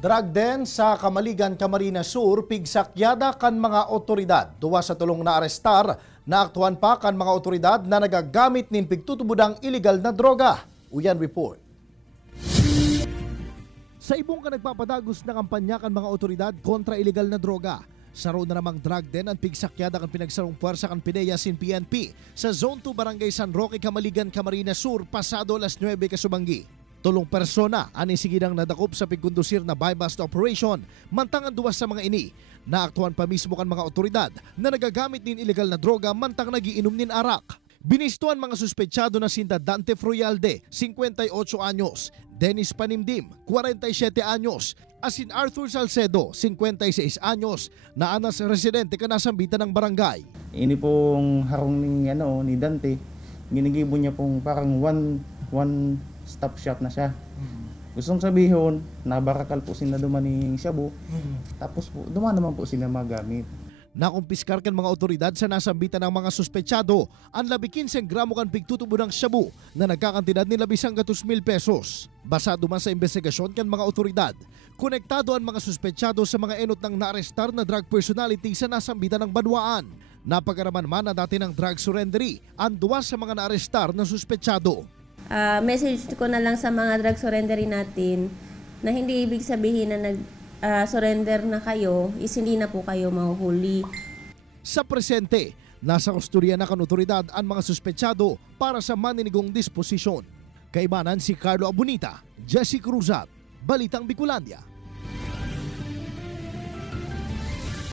Drag den sa Kamaligan, Camarines Sur, pigsakyada kan mga otoridad. Duwa sa tulong na arestar, naaktuhan pa kan mga otoridad na nagagamit nin pigtutubudang illegal na droga. Uyan report. Sa ibong ka nagpapadagos na kampanya kan mga otoridad kontra illegal na droga. Saro na namang drag den ang pigsakyada kan pinagsarong puwersa kan PIDEA sin PNP sa Zone 2 Barangay San Roque, Kamaligan, Camarines Sur pasado alas 9 kasubanggi. Tulong persona ani sigidang nadakop sa pigkondusir na buy-bust operation mantangan duwas sa mga ini. Naaktuhan pa mismo kan mga otoridad na nagagamit nin illegal na droga mantang nagiinom nin arak. Binistuan mga suspetsyado na sinda Dante Froyalde, 58 anyos, Dennis Panimdim, 47 anyos, asin Arthur Salcedo, 56 anyos, na anas residente kanasambitan ng barangay. Ini pong harong ni Dante, ginigibo niya pong parang one stop shop na siya. Gustong sabihin, nabarakal po sila dumaning shabu, tapos po duman naman po sila magamit. Nakumpiskar kan mga otoridad sa nasambitan ng mga suspetsyado ang 15 gramo kan pigtutubo ng shabu na nagkakantidad ni 100,000 pesos. Basado man sa investigasyon kan mga otoridad, konektado ang mga suspetsyado sa mga enot ng naarestar na drug personality sa nasambitan ng Banwaan. Napagaraman man na dati ng drug surrendery ang duwa sa mga naarestar na suspetsyado. Message ko na lang sa mga drug surrendery natin na hindi ibig sabihin na surrender na kayo is hindi na po kayo mahuhuli. Sa presente, nasa kustodiya na kan otoridad ang mga suspetsyado para sa maninigong disposisyon. Kaibanan si Carlo Abunita, Jesse Cruzat, Balitang Bicolandia.